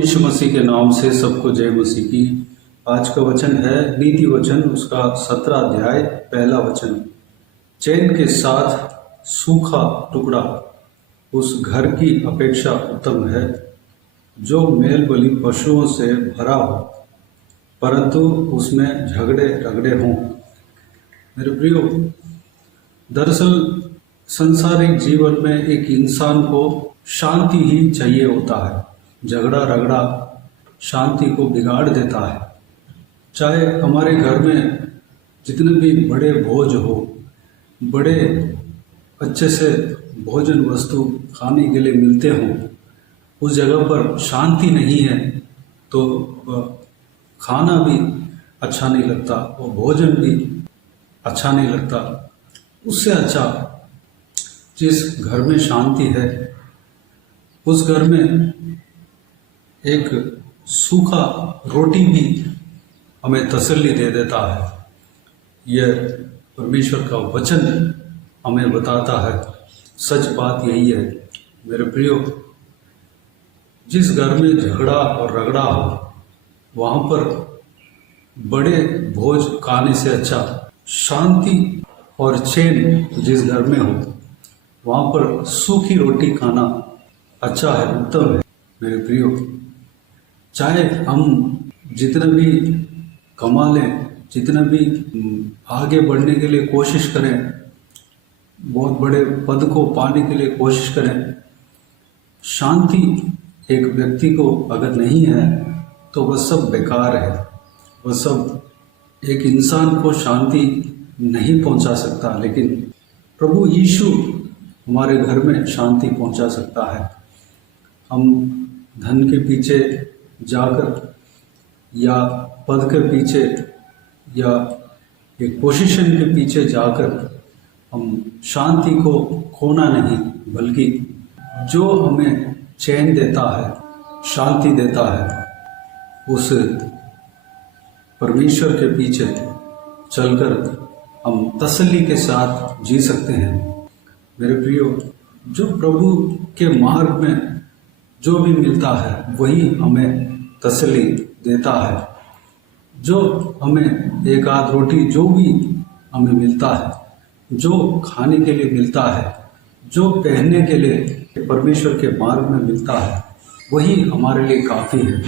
यीशु मसीह के नाम से सबको जय मसीह की। आज का वचन है नीति वचन, उसका 17 अध्याय, पहला वचन। चैन के साथ सूखा टुकड़ा उस घर की अपेक्षा उत्तम है जो मेल बलि पशुओं से भरा हो, परंतु उसमें झगड़े रगड़े हों। मेरे प्रियो, दरअसल संसारिक जीवन में एक इंसान को शांति ही चाहिए होता है। झगड़ा रगड़ा शांति को बिगाड़ देता है। चाहे हमारे घर में जितने भी बड़े भोज हो, बड़े अच्छे से भोजन वस्तु खाने के लिए मिलते हों, उस जगह पर शांति नहीं है तो खाना भी अच्छा नहीं लगता और भोजन भी अच्छा नहीं लगता। उससे अच्छा जिस घर में शांति है उस घर में एक सूखा रोटी भी हमें तसल्ली दे देता है। यह परमेश्वर का वचन हमें बताता है। सच बात यही है मेरे प्रियो, जिस घर में झगड़ा और रगड़ा हो वहाँ पर बड़े भोज खाने से अच्छा शांति और चैन जिस घर में हो वहाँ पर सूखी रोटी खाना अच्छा है, उत्तम है। मेरे प्रियो, चाहे हम जितना भी कमा लें, जितना भी आगे बढ़ने के लिए कोशिश करें, बहुत बड़े पद को पाने के लिए कोशिश करें, शांति एक व्यक्ति को अगर नहीं है तो वह सब बेकार है। वह सब एक इंसान को शांति नहीं पहुंचा सकता, लेकिन प्रभु यीशु हमारे घर में शांति पहुंचा सकता है। हम धन के पीछे जाकर या पद के पीछे या एक पोजीशन के पीछे जाकर हम शांति को खोना नहीं, बल्कि जो हमें चैन देता है, शांति देता है, उस परमेश्वर के पीछे चलकर हम तसल्ली के साथ जी सकते हैं। मेरे प्रियो, जो प्रभु के मार्ग में जो भी मिलता है वही हमें तसल्ली देता है। जो हमें एक आध रोटी जो भी हमें मिलता है, जो खाने के लिए मिलता है, जो पहनने के लिए परमेश्वर के मार्ग में मिलता है, वही हमारे लिए काफ़ी है,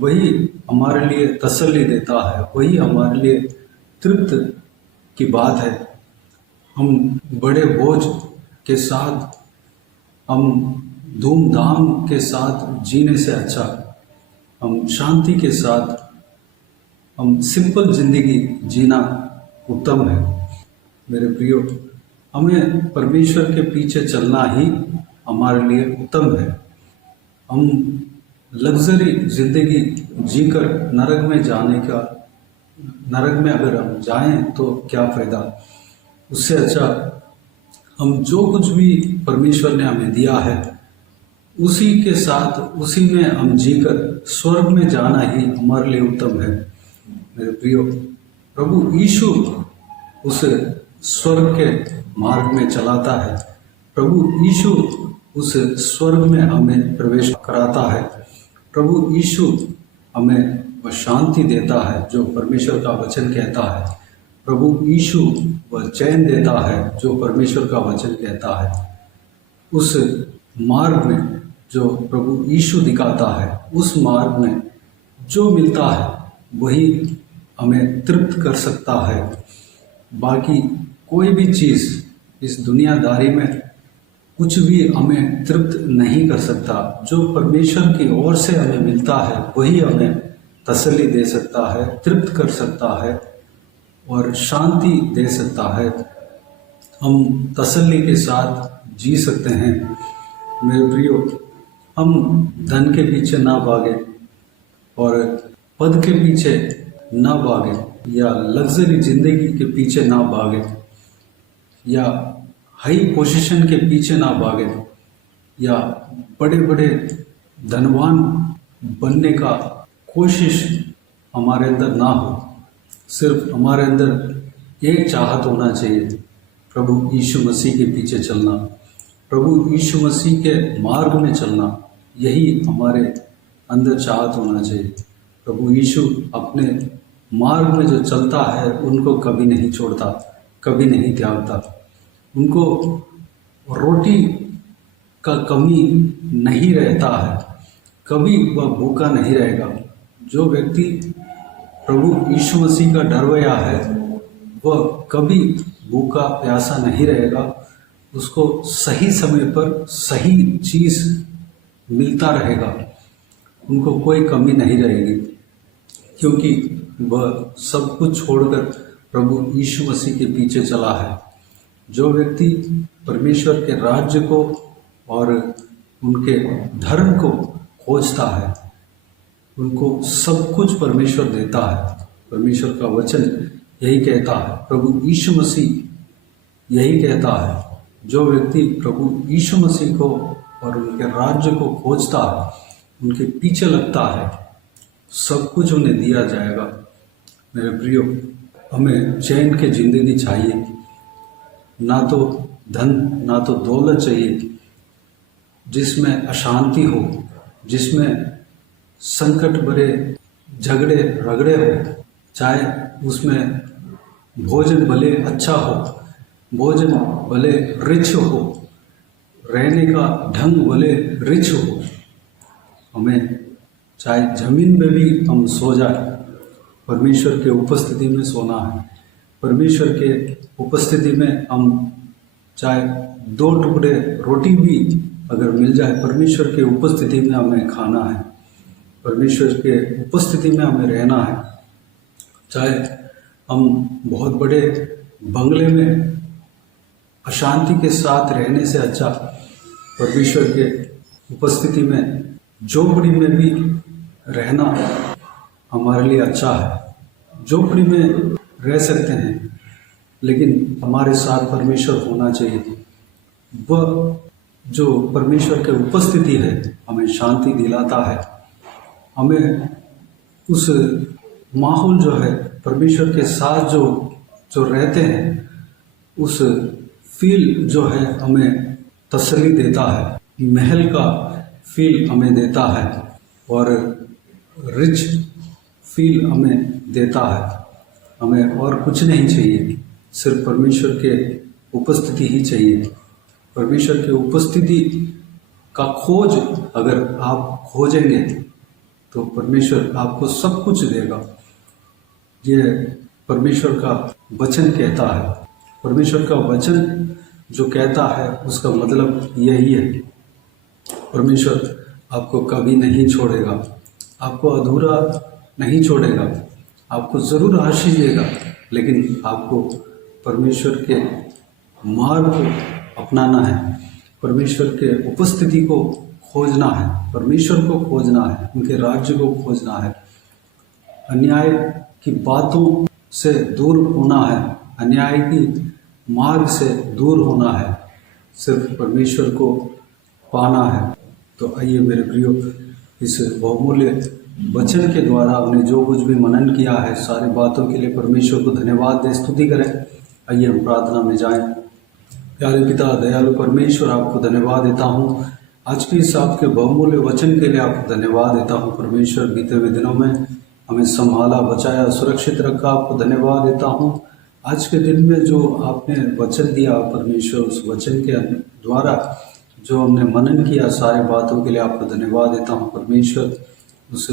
वही हमारे लिए तसल्ली देता है, वही हमारे लिए तृप्त की बात है। हम बड़े बोझ के साथ, हम धूमधाम के साथ जीने से अच्छा हम शांति के साथ, हम सिंपल जिंदगी जीना उत्तम है। मेरे प्रियो, हमें परमेश्वर के पीछे चलना ही हमारे लिए उत्तम है। हम लग्जरी जिंदगी जीकर नरक में अगर हम जाएं तो क्या फ़ायदा। उससे अच्छा हम जो कुछ भी परमेश्वर ने हमें दिया है उसी के साथ, उसी में हम जीकर स्वर्ग में जाना ही हमारे लिए उत्तम है। मेरे प्रियो, प्रभु यीशु उस स्वर्ग के मार्ग में चलाता है। प्रभु यीशु उस स्वर्ग में हमें प्रवेश कराता है। प्रभु यीशु हमें वह शांति देता है जो परमेश्वर का वचन कहता है। प्रभु यीशु वह चैन देता है जो परमेश्वर का वचन कहता है। उस मार्ग में जो प्रभु यीशु दिखाता है, उस मार्ग में जो मिलता है वही हमें तृप्त कर सकता है। बाकी कोई भी चीज़ इस दुनियादारी में कुछ भी हमें तृप्त नहीं कर सकता। जो परमेश्वर की ओर से हमें मिलता है वही हमें तसल्ली दे सकता है, तृप्त कर सकता है और शांति दे सकता है। हम तसल्ली के साथ जी सकते हैं। मेरे प्रियो, हम धन के पीछे ना भागे और पद के पीछे ना भागे या लग्जरी जिंदगी के पीछे ना भागे या हाई पोजीशन के पीछे ना भागे या बड़े बड़े धनवान बनने का कोशिश हमारे अंदर ना हो। सिर्फ हमारे अंदर एक चाहत होना चाहिए, प्रभु यीशु मसीह के पीछे चलना, प्रभु यीशु मसीह के मार्ग में चलना। यही हमारे अंदर चाहत होना चाहिए। प्रभु यीशु अपने मार्ग में जो चलता है उनको कभी नहीं छोड़ता, कभी नहीं त्यागता। उनको रोटी का कमी नहीं रहता है, कभी वह भूखा नहीं रहेगा। जो व्यक्ति प्रभु यीशु मसीह का डरवया है वह कभी भूखा प्यासा नहीं रहेगा। उसको सही समय पर सही चीज़ मिलता रहेगा, उनको कोई कमी नहीं रहेगी, क्योंकि वह सब कुछ छोड़कर प्रभु यीशु मसीह के पीछे चला है। जो व्यक्ति परमेश्वर के राज्य को और उनके धर्म को खोजता है उनको सब कुछ परमेश्वर देता है। परमेश्वर का वचन यही कहता है, प्रभु यीशु मसीह यही कहता है, जो व्यक्ति प्रभु यीशु मसीह को और उनके राज्य को खोजता है, उनके पीछे लगता है, सब कुछ उन्हें दिया जाएगा। मेरे प्रियो, हमें चैन की जिंदगी चाहिए, ना तो धन ना तो दौलत चाहिए जिसमें अशांति हो, जिसमें संकट भरे झगड़े रगड़े हो। चाहे उसमें भोजन भले अच्छा हो, भोजन भले रिच हो, रहने का ढंग भले रिच हो, हमें चाहे जमीन में भी हम सो जाए, परमेश्वर के उपस्थिति में सोना है। परमेश्वर के उपस्थिति में हम चाहे 2 टुकड़े रोटी भी अगर मिल जाए, परमेश्वर के उपस्थिति में हमें खाना है, परमेश्वर के उपस्थिति में हमें रहना है। चाहे हम बहुत बड़े बंगले में अशांति के साथ रहने से अच्छा परमेश्वर के उपस्थिति में झोपड़ी में भी रहना हमारे लिए अच्छा है। झोपड़ी में रह सकते हैं, लेकिन हमारे साथ परमेश्वर होना चाहिए। वह जो परमेश्वर के उपस्थिति है हमें शांति दिलाता है। हमें उस माहौल जो है परमेश्वर के साथ जो रहते हैं, उस फील जो है हमें तसल्ली देता है, महल का फील हमें देता है और रिच फील हमें देता है। हमें और कुछ नहीं चाहिए, सिर्फ परमेश्वर के उपस्थिति ही चाहिए। परमेश्वर के उपस्थिति का खोज अगर आप खोजेंगे तो परमेश्वर आपको सब कुछ देगा। ये परमेश्वर का वचन कहता है। परमेश्वर का वचन जो कहता है उसका मतलब यही है, परमेश्वर आपको कभी नहीं छोड़ेगा, आपको अधूरा नहीं छोड़ेगा, आपको ज़रूर आशीष देगा, लेकिन आपको परमेश्वर के मार्ग को अपनाना है, परमेश्वर के उपस्थिति को खोजना है, परमेश्वर को खोजना है, उनके राज्य को खोजना है। अन्याय की बातों से दूर होना है, अन्याय की मार्ग से दूर होना है, सिर्फ परमेश्वर को पाना है। तो आइए मेरे प्रियो, इस बहुमूल्य वचन के द्वारा हमने जो कुछ भी मनन किया है, सारी बातों के लिए परमेश्वर को धन्यवाद दे, स्तुति करें। आइए हम प्रार्थना में जाएं। प्यारे पिता दयालु परमेश्वर, आपको धन्यवाद देता हूँ आज के इस आपके बहुमूल्य वचन के लिए, आपको धन्यवाद देता हूँ परमेश्वर। बीते हुए दिनों में हमें संभाला, बचाया, सुरक्षित रखा, आपको धन्यवाद देता हूँ। आज के दिन में जो आपने वचन दिया परमेश्वर, उस वचन के द्वारा जो हमने मनन किया, सारे बातों के लिए आपको धन्यवाद देता हूँ परमेश्वर। उस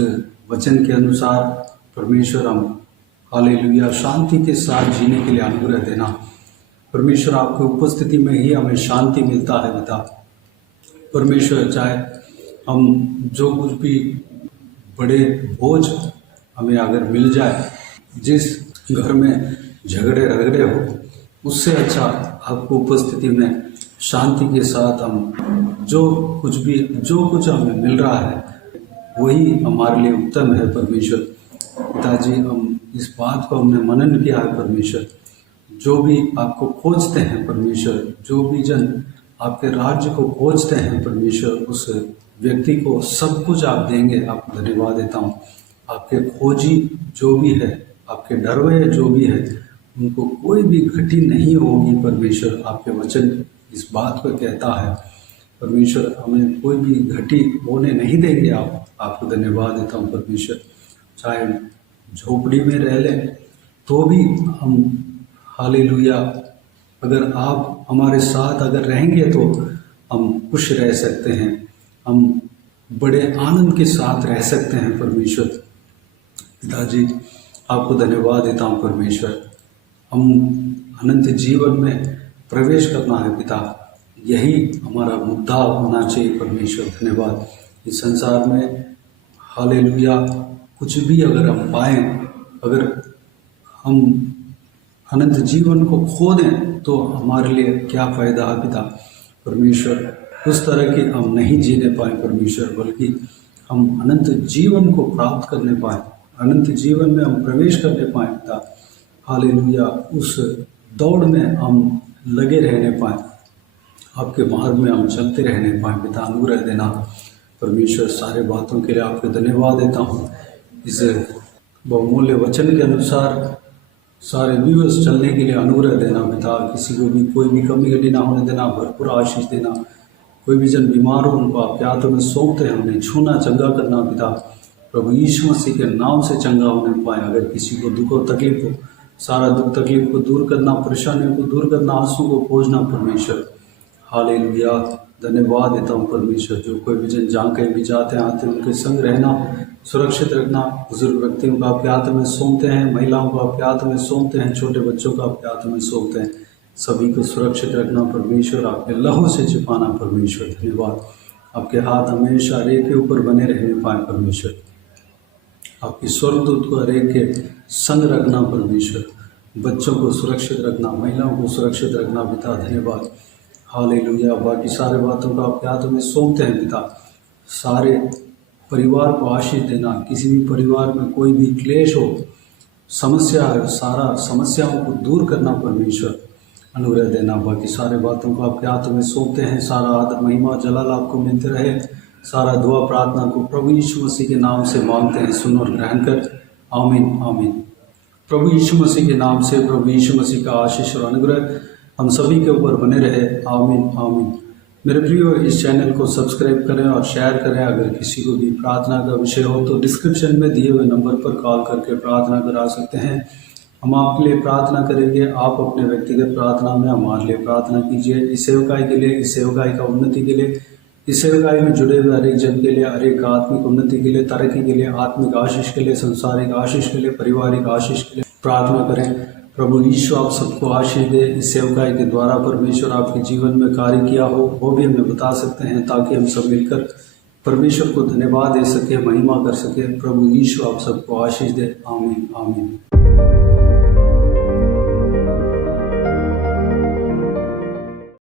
वचन के अनुसार परमेश्वर हम हालेलुया शांति के साथ जीने के लिए अनुग्रह देना परमेश्वर। आपकी उपस्थिति में ही हमें शांति मिलता है पिता परमेश्वर। चाहे हम जो कुछ भी बड़े बोझ हमें अगर मिल जाए, जिस घर में झगड़े रगड़े हो, उससे अच्छा आपको उपस्थिति में शांति के साथ हम जो कुछ हमें मिल रहा है वही हमारे लिए उत्तम है परमेश्वर। पिताजी, हम इस बात को हमने मनन किया है परमेश्वर। जो भी आपको खोजते हैं परमेश्वर, जो भी जन आपके राज्य को खोजते हैं परमेश्वर, उस व्यक्ति को सब कुछ आप देंगे। आपको धन्यवाद देता हूँ। आपके खोजी जो भी है, आपके डरवे जो भी है, उनको कोई भी घटी नहीं होगी परमेश्वर। आपके वचन इस बात को कहता है परमेश्वर हमें कोई भी घटी होने नहीं देंगे। आपको धन्यवाद देता हूँ परमेश्वर। चाहे झोपड़ी में रह लें तो भी हम हालेलुया, अगर आप हमारे साथ अगर रहेंगे तो हम खुश रह सकते हैं, हम बड़े आनंद के साथ रह सकते हैं परमेश्वर। पिताजी आपको धन्यवाद देता हूँ परमेश्वर। हम अनंत जीवन में प्रवेश करना है पिता, यही हमारा मुद्दा होना चाहिए परमेश्वर। धन्यवाद। इस संसार में हालेलुया कुछ भी अगर हम पाएं, अगर हम अनंत जीवन को खो दें तो हमारे लिए क्या फ़ायदा है पिता परमेश्वर। उस तरह के हम नहीं जीने पाए परमेश्वर, बल्कि हम अनंत जीवन को प्राप्त करने पाए, अनंत जीवन में हम प्रवेश करने पाए पिता। हालेलुया, उस दौड़ में हम लगे रहने पाए, आपके मार्ग में हम चलते रहने पाए पिता। अनुग्रह देना परमेश्वर। सारे बातों के लिए आपको धन्यवाद देता हूँ। इस बहुमूल्य वचन के अनुसार सारे व्यूअर्स चलने के लिए अनुग्रह देना पिता। किसी को भी कोई भी कमी घटी ना होने देना, भरपूर आशीष देना। कोई भी जन बीमार हो उनको आपके हाथों में सौंपते हैं, उन्हें छूना चंगा करना पिता। प्रभु यीशु मसीह के नाम से चंगा होने पाए। अगर किसी को दुख और तकलीफ हो, सारा दुख तकलीफ को दूर करना, परेशानियों को दूर करना, आंसू को पोंछना परमेश्वर। हालेलुया, धन्यवाद देता हूँ परमेश्वर। जो कोई भी जन जहाँ कहीं भी जाते हैं आते हैं उनके संग रहना, सुरक्षित रखना। बुजुर्ग व्यक्तियों को आपके हाथ में सौंपते हैं, महिलाओं को आपके हाथ में सौंपते हैं, छोटे बच्चों को आपके हाथ में सौंपते हैं। सभी को सुरक्षित रखना परमेश्वर, आपके लहू से छिपाना परमेश्वर। धन्यवाद। आपके हाथ हमेशा हर एक के ऊपर बने रहने पाए परमेश्वर। आपकी स्वर्गदूत को हर एक के संग रखना परमेश्वर। बच्चों को सुरक्षित रखना, महिलाओं को सुरक्षित रखना पिता। धन्यवाद। हालेलुया। बाकी सारे बातों को आपके हाथों में सौंपते हैं पिता। सारे परिवार को आशीष देना। किसी भी परिवार में कोई भी क्लेश हो, समस्या है, सारा समस्याओं को दूर करना परमेश्वर। अनुग्रह देना। बाकी सारे बातों को आपके हाथों में सौंपते हैं। सारा आदर महिमा जलाल आपको मिलते रहे। सारा दुआ प्रार्थना को प्रभु यीशु मसीह के नाम से मांगते हैं, सुन और ग्रहण कर। आमीन आमीन। प्रभु यीशु मसीह के नाम से प्रभु यीशु मसीह का आशीष और अनुग्रह हम सभी के ऊपर बने रहे। आमीन आमीन। मेरे प्रियो, इस चैनल को सब्सक्राइब करें और शेयर करें। अगर किसी को भी प्रार्थना का विषय हो तो डिस्क्रिप्शन में दिए हुए नंबर पर कॉल करके प्रार्थना करा सकते हैं। हम आपके लिए प्रार्थना करेंगे। आप अपने व्यक्तिगत प्रार्थना में हमारे लिए प्रार्थना कीजिए। इस सेवकाई के लिए, इस सेवकाई का उन्नति के लिए, इस सेवकाई में जुड़े हुए हर एक जन के लिए, हर एक आत्मिक उन्नति के लिए, तरक्की के लिए, आत्मिक आशीष के लिए, संसारिक आशीष के लिए, पारिवारिक आशीष के लिए प्रार्थना करें। प्रभु यीशु आप सबको आशीष दे। इस सेवकाई के द्वारा परमेश्वर आपके जीवन में कार्य किया हो वो भी हमें बता सकते हैं, ताकि हम सब मिलकर परमेश्वर को धन्यवाद दे सके, महिमा कर सके। प्रभु यीशु आप सबको आशीष दे। आमीन आमीन।